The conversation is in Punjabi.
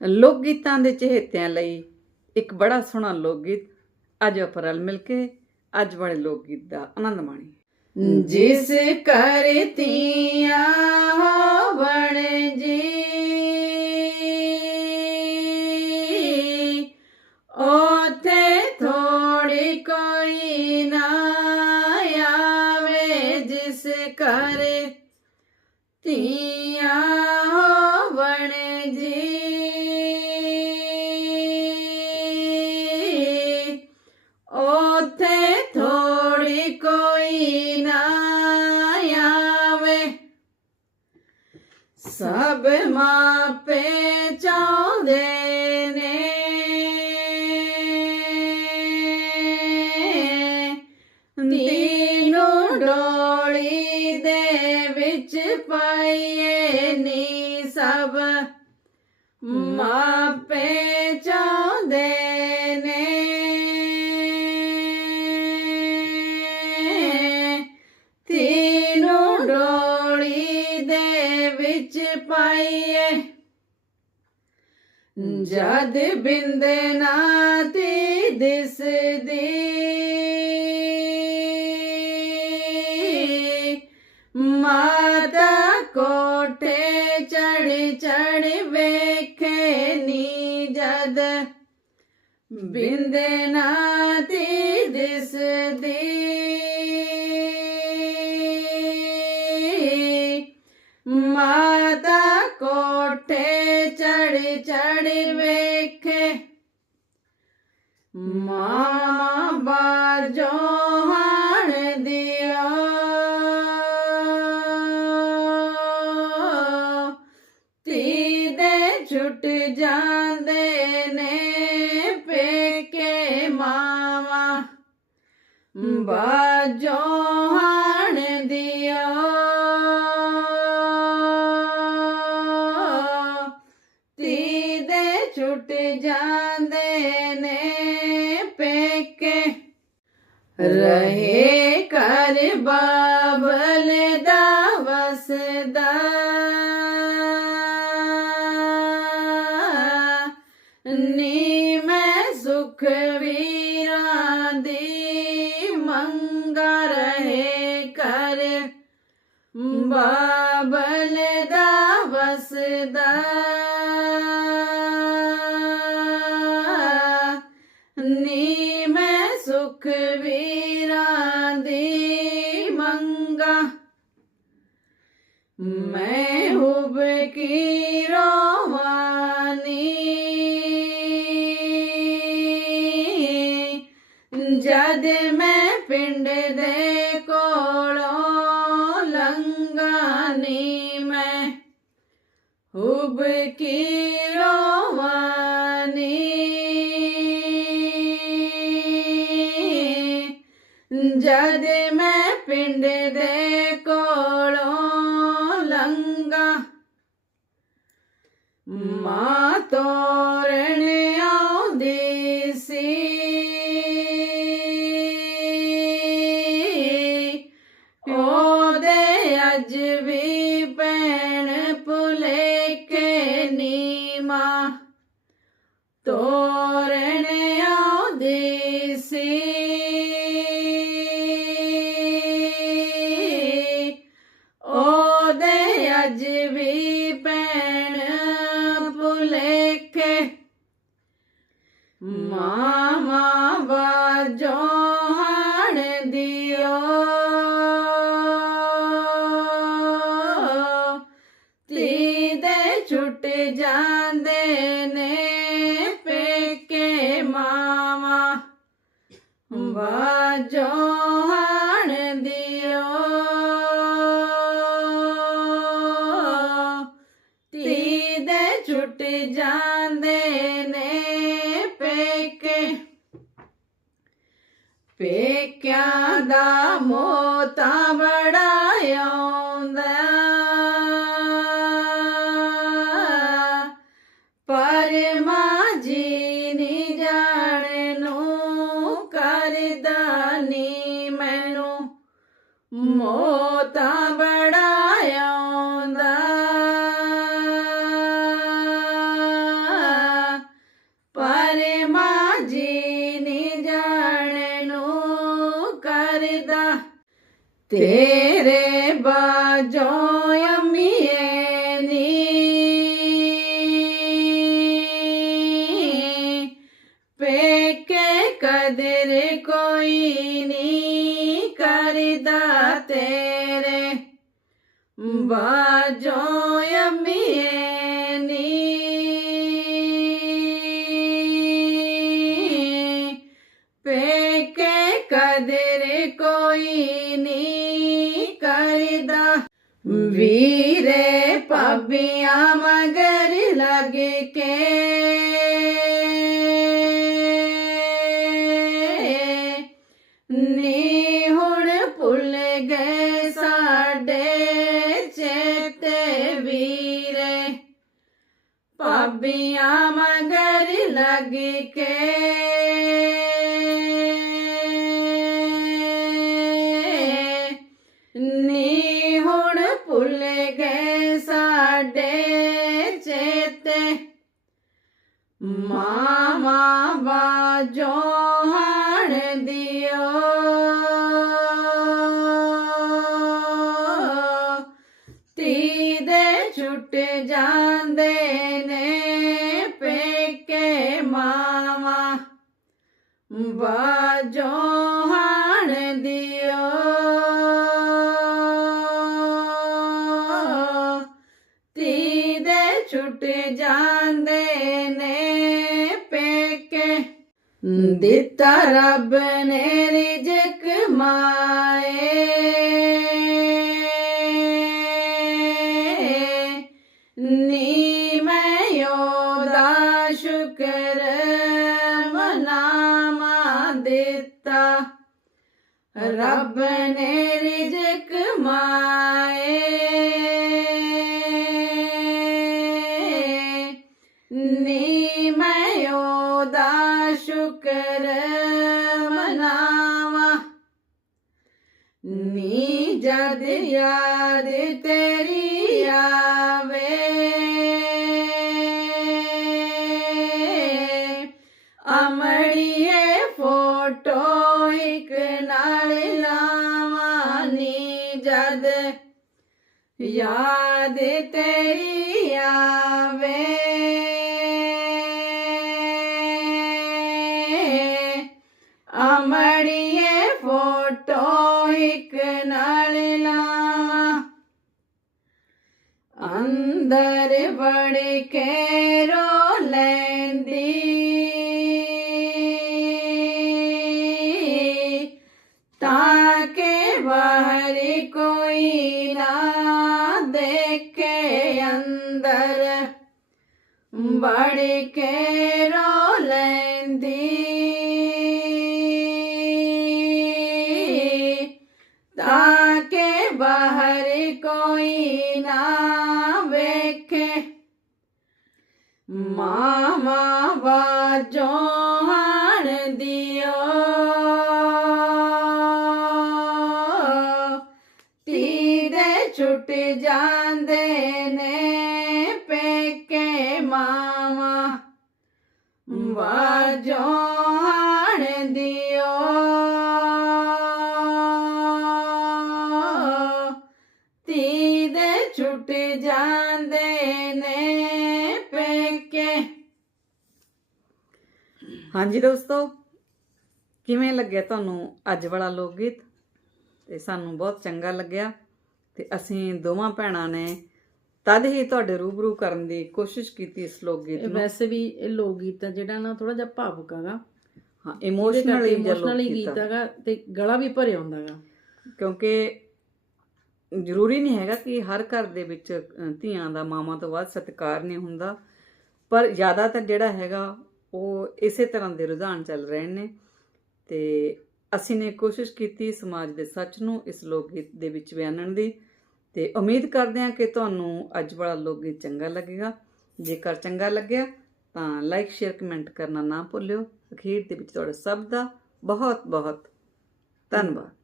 ਲੋਕ ਗੀਤਾਂ ਦੇ ਚਹੇਤਿਆਂ ਲਈ ਇੱਕ ਬੜਾ ਸੋਹਣਾ ਲੋਕ ਗੀਤ ਅੱਜ ਆਪਾਂ ਰਲ ਮਿਲ ਕੇ ਅੱਜ ਵਾਲੇ ਲੋਕ ਗੀਤ ਦਾ ਆਨੰਦ ਮਾਣੀ ਜਿਸ ਕਰਤੀਆਂ ਹੋਵਣ ਜੀ ਉਥੇ ਥੋੜੀ ਕੋਈ ਸਭ ਮਾਪੇ ਚਾਹੁੰਦੇ ਨੇ। ਤੀਨੂੰ ਡੋਲੀ ਦੇ ਵਿੱਚ ਪਾਈਏ ਨੀ ਸਭ ਮਾਪੇ ਚਾਹੁੰਦੇ ਜਦ ਬਿੰਦ ਨਾ ਤੀ ਦਿਸਦੀ ਮਾਤਾ ਕੋਠੇ ਚੜ ਚੜ ਵੇਖੇ ਨੀ ਜਦ ਬਿੰਦ ਨਾ ਤੀ ਦਿਸਦੀ ਮਾਤਾ ਕੋਠੇ चढ़ चढ़ वेखे। मामा बाजो दिया। छुट जाते ने पेके मावा बाजो जाने पे रहे कर बाबल दस दा नी ਜਦ ਮੈਂ ਪਿੰਡ ਦੇ ਕੋਲੋਂ ਲੰਘਾਨੀ ਮੈਂ ਹੁਬ ਕੀ ਰੋਵਾਨੀ ਜਦ ਮੈਂ ਪਿੰਡ ਦੇ ਕੋਲੋਂ ਲੰਘਾ ਮਾਂ ਤੋਰਨ ਪੈਣ ਭੁਲੇਖੇ ਨੀ ਮਾਂ ਤੋਰਨ ਆਉਂਦੀ ਸੀ। ਉਹਦੇ ਬਾਜੋ ਹਣ ਦਿਓ। ਤੀ ਦੇ ਛੁੱਟ ਜਾਂਦੇ ਨੇ ਪੇਕੇ। ਪੇਕਿਆਂ ਦਾ ਮੋਤਾ तेरे बाजो अमियनी पेके कदर कोई नी करदा तेरे बाजो अमियनी पेके कदर कोई नी ಹರಿದ वीरे पबिया मगर लग के। नी हुण पुल गए चेते वीरे। पबिया मगर लग के। ਮਾਮਾ ਬਾਜੋ ਹਣ ਦਿਓ। ਤੀ ਦੇ ਛੁੱਟ ਜਾਂਦੇ ਨੇ ਪੇਕੇ ਮਾਵਾ। ਬਾਜੋ ਦਿੱਤਾ ਰੱਬ ਨੇ ਰਿਜਕ ਮਾਏ। ਨੀ ਮੈਂ ਉਹਦਾ ਸ਼ੁਕਰ ਮਨਾਵਾ ਦਿੱਤਾ। ਰੱਬ ਨੇ ਰਿਜਕ ਮਾਏ। याद तेरी आवे अमड़िए फोटो एक नाल लावानी जद याद तेरी पढ़ के रो ताके बाहर कोई ना देखे अंदर। बढ़ के रो ताके बाहर कोई ना ਮਾਮਾ ਬਾਜੋ ਹਣ ਦਿਓ। ਤੀ ਦੇ ਛੁੱਟ ਜਾਂਦੇ ਨੇ ਪੇਕੇ ਮਾਵਾ ਬਾਜੋ ਹਣ ਦਿਓ। ਤੀ ਦੇ ਛੁੱਟ ਜਾਂਦੇ ਨੇ ਪੇਕੇ ਹਾਂਜੀ ਦੋਸਤੋ ਕਿਵੇਂ ਲੱਗਿਆ ਤੁਹਾਨੂੰ ਅੱਜ ਵਾਲਾ ਲੋਕ ਗੀਤ ਤੇ ਸਾਨੂੰ ਬਹੁਤ ਚੰਗਾ ਲੱਗਿਆ ਤੇ ਅਸੀਂ ਦੋਵਾਂ ਭੈਣਾਂ ਨੇ ਤਦ ਹੀ ਤੁਹਾਡੇ ਰੂਬਰੂ ਕਰਨ ਦੀ ਕੋਸ਼ਿਸ਼ ਕੀਤੀ ਇਸ ਲੋਕ ਗੀਤ ਨੂੰ। ਵੈਸੇ ਵੀ ਇਹ ਲੋਕ ਗੀਤ ਆ ਜਿਹੜਾ ਨਾ ਥੋੜਾ ਜਿਹਾ ਭਾਵੁਕ ਹੈਗਾ। ਹਾਂ ਇਮੋਸ਼ਨਲੀ ਇਮੋਸ਼ਨਲੀ ਗੀਤ ਹੈਗਾ ਤੇ ਗਲਾ ਵੀ ਭਰਿਆ ਹੁੰਦਾ ਹੈਗਾ। ਕਿਉਂਕਿ ਜ਼ਰੂਰੀ ਨਹੀਂ ਹੈਗਾ ਕਿ ਹਰ ਘਰ ਦੇ ਵਿੱਚ ਧੀਆਂ ਦਾ ਮਾਵਾਂ ਤੋਂ ਵੱਧ ਸਤਿਕਾਰ ਨਹੀਂ ਹੁੰਦਾ। ਪਰ ਜ਼ਿਆਦਾਤਰ ਜਿਹੜਾ ਹੈਗਾ ਉਹ ਇਸੇ ਤਰ੍ਹਾਂ ਦੇ ਰੁਝਾਨ ਚੱਲ ਰਹੇ ਨੇ ਤੇ ਅਸੀਂ ਨੇ ਕੋਸ਼ਿਸ਼ ਕੀਤੀ ਸਮਾਜ ਦੇ ਸੱਚ ਨੂੰ ਇਸ ਲੋਕ ਗੀਤ ਦੇ ਵਿੱਚ ਬਿਆਨਣ ਦੀ ਤੇ ਉਮੀਦ ਕਰਦੇ ਹਾਂ ਕਿ ਤੁਹਾਨੂੰ ਅੱਜ ਵਾਲਾ ਲੋਕ ਗੀਤ ਚੰਗਾ ਲੱਗੇਗਾ। ਜੇਕਰ ਚੰਗਾ ਲੱਗਿਆ ਤਾਂ ਲਾਈਕ ਸ਼ੇਅਰ ਕਮੈਂਟ ਕਰਨਾ ਨਾ ਭੁੱਲਿਓ। ਅਖੀਰ ਦੇ ਵਿੱਚ ਤੁਹਾਡਾ ਸਭ ਦਾ ਬਹੁਤ ਬਹੁਤ ਧੰਨਵਾਦ।